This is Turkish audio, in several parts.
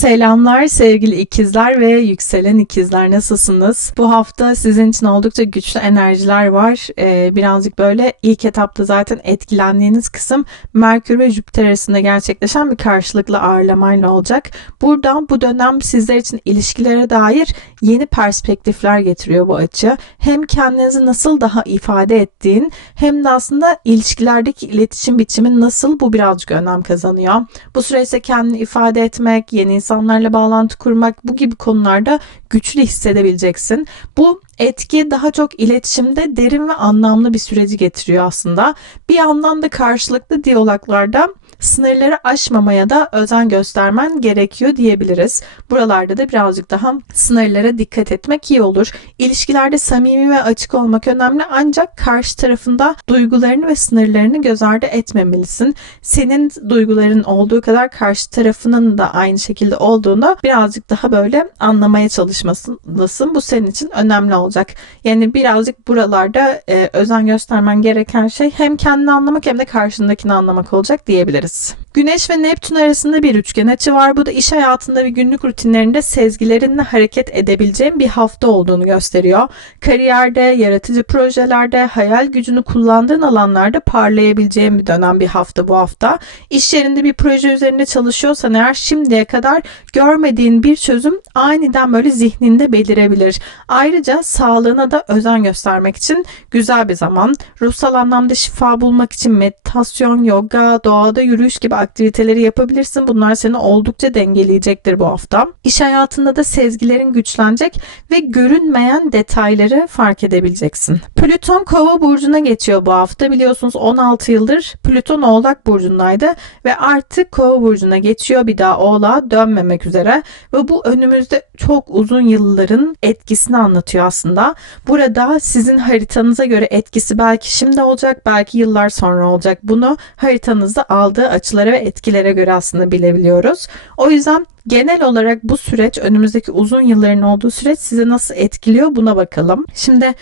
Selamlar sevgili ikizler ve yükselen ikizler nasılsınız? Bu hafta sizin için oldukça güçlü enerjiler var. Ee, birazcık böyle ilk etapta zaten etkilendiğiniz kısım Merkür ve Jüpiter arasında gerçekleşen bir karşılıklı ağırlamayla olacak. Buradan bu dönem sizler için ilişkilere dair yeni perspektifler getiriyor bu açı. Hem kendinizi nasıl daha ifade ettiğin hem de aslında ilişkilerdeki iletişim biçimin nasıl bu birazcık önem kazanıyor. Bu süreçte kendini ifade etmek, yeni insanlarla bağlantı kurmak bu gibi konularda güçlü hissedebileceksin. Bu etki daha çok iletişimde derin ve anlamlı bir süreci getiriyor aslında. Bir yandan da karşılıklı diyaloglarda sınırları aşmamaya da özen göstermen gerekiyor diyebiliriz. Buralarda da birazcık daha sınırlara dikkat etmek iyi olur. İlişkilerde samimi ve açık olmak önemli ancak karşı tarafında duygularını ve sınırlarını göz ardı etmemelisin. Senin duyguların olduğu kadar karşı tarafının da aynı şekilde olduğunu birazcık daha böyle anlamaya çalışmalısın. Bu senin için önemli olacak. Yani birazcık buralarda e, özen göstermen gereken şey hem kendini anlamak hem de karşındakini anlamak olacak diyebiliriz. years Güneş ve Neptün arasında bir üçgen açı var. Bu da iş hayatında ve günlük rutinlerinde sezgilerinle hareket edebileceğin bir hafta olduğunu gösteriyor. Kariyerde, yaratıcı projelerde, hayal gücünü kullandığın alanlarda parlayabileceğin bir dönem bir hafta bu hafta. İş yerinde bir proje üzerinde çalışıyorsan eğer şimdiye kadar görmediğin bir çözüm aniden böyle zihninde belirebilir. Ayrıca sağlığına da özen göstermek için güzel bir zaman. Ruhsal anlamda şifa bulmak için meditasyon, yoga, doğada yürüyüş gibi aktiviteleri yapabilirsin. Bunlar seni oldukça dengeleyecektir bu hafta. İş hayatında da sezgilerin güçlenecek ve görünmeyen detayları fark edebileceksin. Plüton Kova burcuna geçiyor bu hafta. Biliyorsunuz 16 yıldır Plüton Oğlak burcundaydı ve artık Kova burcuna geçiyor. Bir daha Oğlak'a dönmemek üzere ve bu önümüzde çok uzun yılların etkisini anlatıyor aslında. Burada sizin haritanıza göre etkisi belki şimdi olacak, belki yıllar sonra olacak. Bunu haritanızda aldığı açılara ve etkilere göre aslında bilebiliyoruz. O yüzden genel olarak bu süreç önümüzdeki uzun yılların olduğu süreç sizi nasıl etkiliyor buna bakalım. Şimdi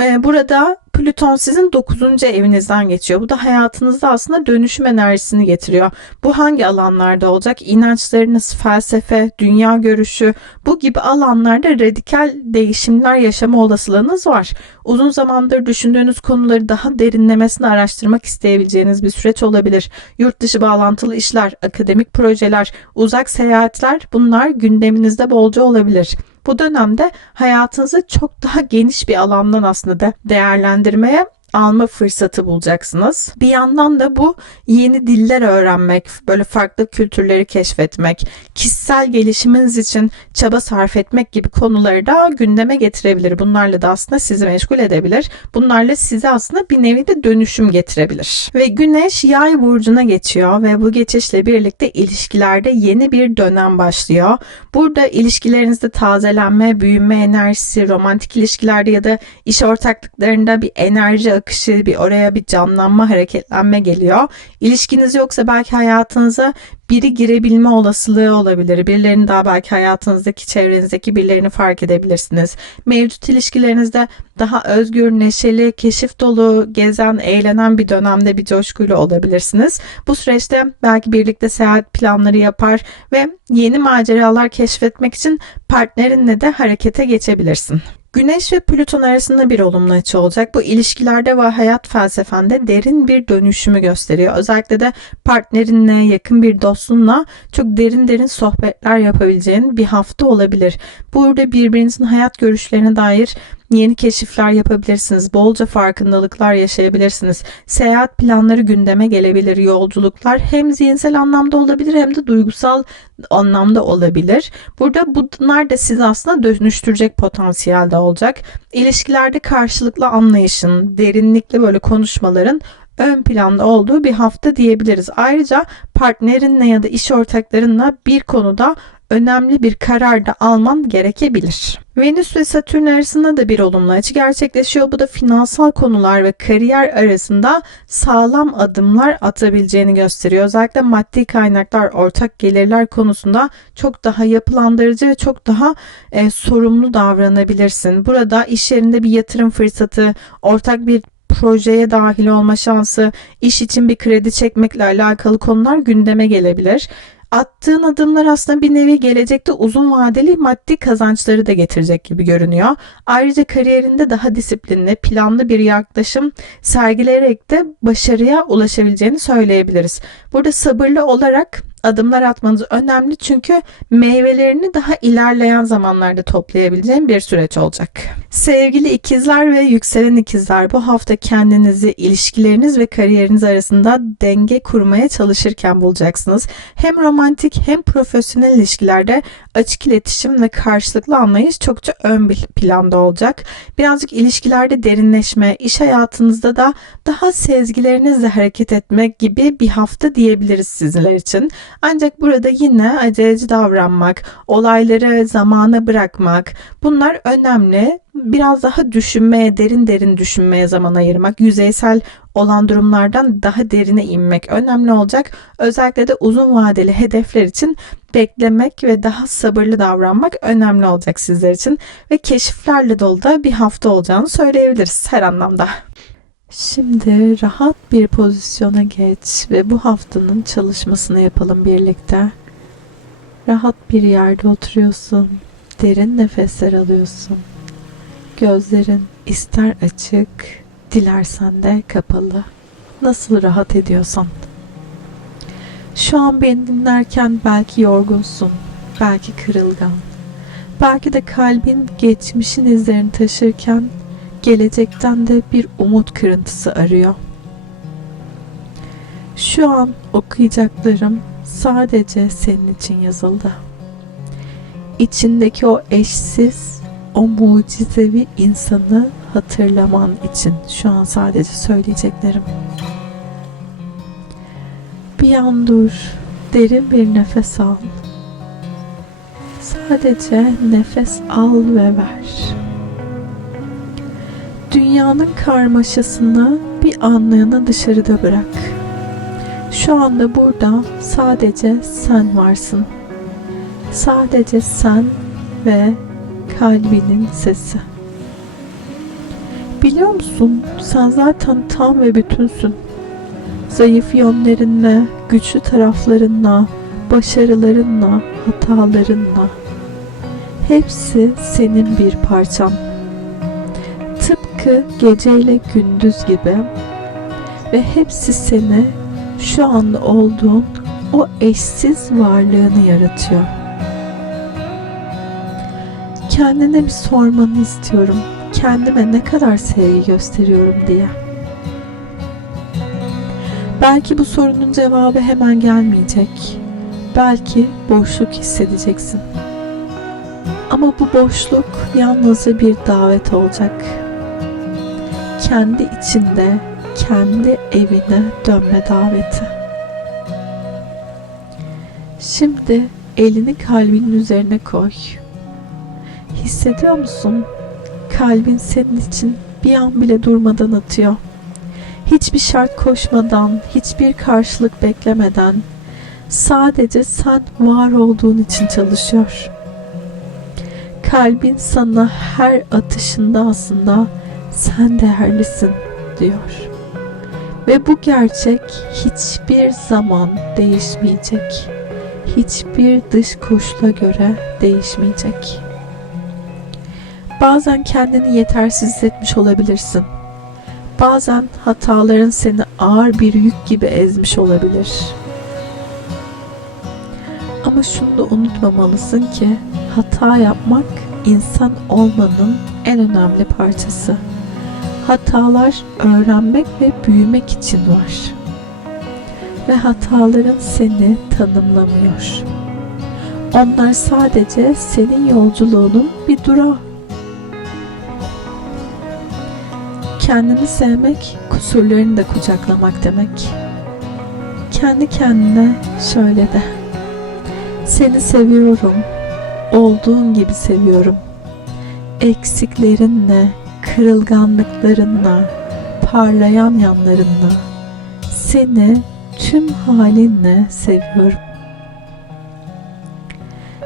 e, burada Plüton sizin 9. evinizden geçiyor. Bu da hayatınızda aslında dönüşüm enerjisini getiriyor. Bu hangi alanlarda olacak? İnançlarınız, felsefe, dünya görüşü bu gibi alanlarda radikal değişimler yaşama olasılığınız var. Uzun zamandır düşündüğünüz konuları daha derinlemesine araştırmak isteyebileceğiniz bir süreç olabilir. Yurt dışı bağlantılı işler, akademik projeler, uzak seyahatler bunlar gündeminizde bolca olabilir. Bu dönemde hayatınızı çok daha geniş bir alandan aslında değerlendirmeye alma fırsatı bulacaksınız. Bir yandan da bu yeni diller öğrenmek, böyle farklı kültürleri keşfetmek, kişisel gelişiminiz için çaba sarf etmek gibi konuları da gündeme getirebilir. Bunlarla da aslında sizi meşgul edebilir. Bunlarla size aslında bir nevi de dönüşüm getirebilir. Ve Güneş Yay burcuna geçiyor ve bu geçişle birlikte ilişkilerde yeni bir dönem başlıyor. Burada ilişkilerinizde tazelenme, büyüme enerjisi, romantik ilişkilerde ya da iş ortaklıklarında bir enerji akışı, bir oraya bir canlanma, hareketlenme geliyor. İlişkiniz yoksa belki hayatınıza biri girebilme olasılığı olabilir. Birilerini daha belki hayatınızdaki, çevrenizdeki birilerini fark edebilirsiniz. Mevcut ilişkilerinizde daha özgür, neşeli, keşif dolu, gezen, eğlenen bir dönemde bir coşkuyla olabilirsiniz. Bu süreçte belki birlikte seyahat planları yapar ve yeni maceralar keşfetmek için partnerinle de harekete geçebilirsin. Güneş ve Plüton arasında bir olumlu açı olacak. Bu ilişkilerde ve hayat felsefende derin bir dönüşümü gösteriyor. Özellikle de partnerinle, yakın bir dostunla çok derin derin sohbetler yapabileceğin bir hafta olabilir. Burada birbirinizin hayat görüşlerine dair Yeni keşifler yapabilirsiniz. Bolca farkındalıklar yaşayabilirsiniz. Seyahat planları gündeme gelebilir. Yolculuklar hem zihinsel anlamda olabilir hem de duygusal anlamda olabilir. Burada bunlar da sizi aslında dönüştürecek potansiyelde olacak. İlişkilerde karşılıklı anlayışın, derinlikli böyle konuşmaların ön planda olduğu bir hafta diyebiliriz. Ayrıca partnerinle ya da iş ortaklarınla bir konuda önemli bir karar da alman gerekebilir. Venüs ve Satürn arasında da bir olumlu açı gerçekleşiyor. Bu da finansal konular ve kariyer arasında sağlam adımlar atabileceğini gösteriyor. Özellikle maddi kaynaklar, ortak gelirler konusunda çok daha yapılandırıcı ve çok daha e, sorumlu davranabilirsin. Burada iş yerinde bir yatırım fırsatı, ortak bir projeye dahil olma şansı, iş için bir kredi çekmekle alakalı konular gündeme gelebilir. Attığın adımlar aslında bir nevi gelecekte uzun vadeli maddi kazançları da getirecek gibi görünüyor. Ayrıca kariyerinde daha disiplinli, planlı bir yaklaşım sergileyerek de başarıya ulaşabileceğini söyleyebiliriz. Burada sabırlı olarak adımlar atmanız önemli çünkü meyvelerini daha ilerleyen zamanlarda toplayabileceğin bir süreç olacak. Sevgili ikizler ve yükselen ikizler bu hafta kendinizi ilişkileriniz ve kariyeriniz arasında denge kurmaya çalışırken bulacaksınız. Hem romantik hem profesyonel ilişkilerde açık iletişim ve karşılıklı anlayış çokça ön planda olacak. Birazcık ilişkilerde derinleşme, iş hayatınızda da daha sezgilerinizle hareket etmek gibi bir hafta diyebiliriz sizler için. Ancak burada yine aceleci davranmak, olayları zamana bırakmak bunlar önemli. Biraz daha düşünmeye, derin derin düşünmeye zaman ayırmak, yüzeysel olan durumlardan daha derine inmek önemli olacak. Özellikle de uzun vadeli hedefler için beklemek ve daha sabırlı davranmak önemli olacak sizler için ve keşiflerle dolu da bir hafta olacağını söyleyebiliriz her anlamda. Şimdi rahat bir pozisyona geç ve bu haftanın çalışmasını yapalım birlikte. Rahat bir yerde oturuyorsun. Derin nefesler alıyorsun. Gözlerin ister açık, dilersen de kapalı. Nasıl rahat ediyorsan. Şu an beni dinlerken belki yorgunsun, belki kırılgan. Belki de kalbin geçmişin izlerini taşırken gelecekten de bir umut kırıntısı arıyor. Şu an okuyacaklarım sadece senin için yazıldı. İçindeki o eşsiz, o mucizevi insanı hatırlaman için şu an sadece söyleyeceklerim. Bir an dur, derin bir nefes al. Sadece nefes al ve ver dünyanın karmaşasını bir anlığına dışarıda bırak. Şu anda burada sadece sen varsın. Sadece sen ve kalbinin sesi. Biliyor musun? Sen zaten tam ve bütünsün. Zayıf yönlerinle, güçlü taraflarınla, başarılarınla, hatalarınla. Hepsi senin bir parçan tıpkı geceyle gündüz gibi ve hepsi seni şu anda olduğun o eşsiz varlığını yaratıyor. Kendine bir sormanı istiyorum. Kendime ne kadar sevgi gösteriyorum diye. Belki bu sorunun cevabı hemen gelmeyecek. Belki boşluk hissedeceksin. Ama bu boşluk yalnızca bir davet olacak kendi içinde kendi evine dönme daveti. Şimdi elini kalbinin üzerine koy. Hissediyor musun? Kalbin senin için bir an bile durmadan atıyor. Hiçbir şart koşmadan, hiçbir karşılık beklemeden sadece sen var olduğun için çalışıyor. Kalbin sana her atışında aslında sen değerlisin diyor. Ve bu gerçek hiçbir zaman değişmeyecek. Hiçbir dış koşula göre değişmeyecek. Bazen kendini yetersiz hissetmiş olabilirsin. Bazen hataların seni ağır bir yük gibi ezmiş olabilir. Ama şunu da unutmamalısın ki hata yapmak insan olmanın en önemli parçası. Hatalar öğrenmek ve büyümek için var. Ve hataların seni tanımlamıyor. Onlar sadece senin yolculuğunun bir durağı. Kendini sevmek, kusurlarını da kucaklamak demek. Kendi kendine şöyle de. Seni seviyorum. Olduğun gibi seviyorum. Eksiklerinle, kırılganlıklarınla, parlayan yanlarınla seni tüm halinle seviyorum.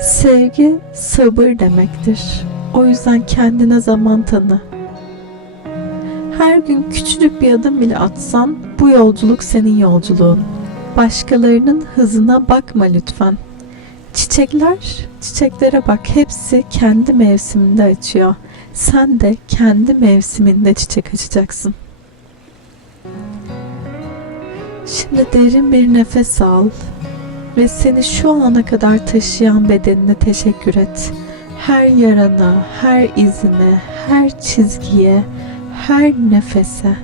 Sevgi sabır demektir. O yüzden kendine zaman tanı. Her gün küçücük bir adım bile atsan bu yolculuk senin yolculuğun. Başkalarının hızına bakma lütfen. Çiçekler, çiçeklere bak hepsi kendi mevsiminde açıyor. Sen de kendi mevsiminde çiçek açacaksın. Şimdi derin bir nefes al ve seni şu ana kadar taşıyan bedenine teşekkür et. Her yarana, her izine, her çizgiye, her nefese.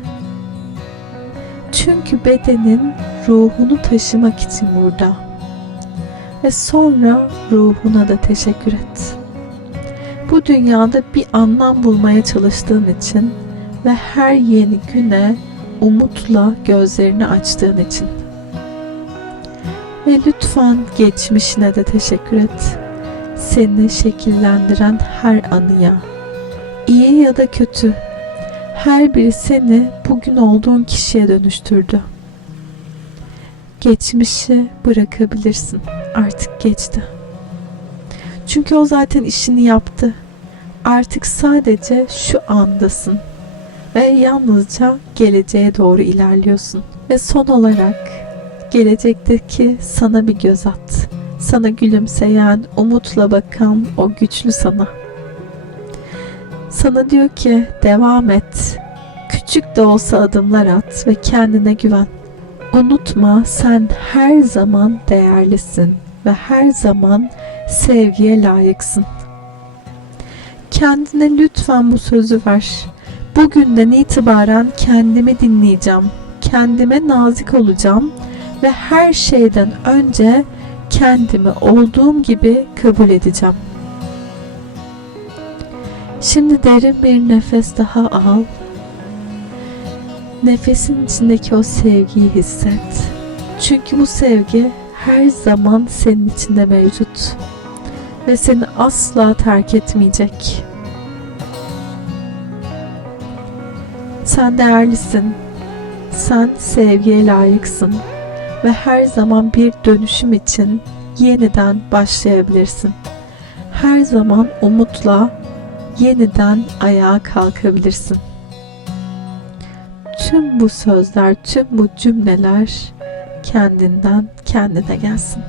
Çünkü bedenin ruhunu taşımak için burada. Ve sonra ruhuna da teşekkür et. Bu dünyada bir anlam bulmaya çalıştığın için ve her yeni güne umutla gözlerini açtığın için. Ve lütfen geçmişine de teşekkür et. Seni şekillendiren her anıya, iyi ya da kötü, her biri seni bugün olduğun kişiye dönüştürdü. Geçmişi bırakabilirsin. Artık geçti. Çünkü o zaten işini yaptı. Artık sadece şu andasın ve yalnızca geleceğe doğru ilerliyorsun. Ve son olarak gelecekteki sana bir göz at. Sana gülümseyen, umutla bakan o güçlü sana. Sana diyor ki devam et. Küçük de olsa adımlar at ve kendine güven. Unutma sen her zaman değerlisin ve her zaman sevgiye layıksın. Kendine lütfen bu sözü ver. Bugünden itibaren kendimi dinleyeceğim. Kendime nazik olacağım ve her şeyden önce kendimi olduğum gibi kabul edeceğim. Şimdi derin bir nefes daha al. Nefesin içindeki o sevgiyi hisset. Çünkü bu sevgi her zaman senin içinde mevcut ve seni asla terk etmeyecek. Sen değerlisin. Sen sevgiye layıksın ve her zaman bir dönüşüm için yeniden başlayabilirsin. Her zaman umutla yeniden ayağa kalkabilirsin. Tüm bu sözler, tüm bu cümleler kendinden kendine gelsin.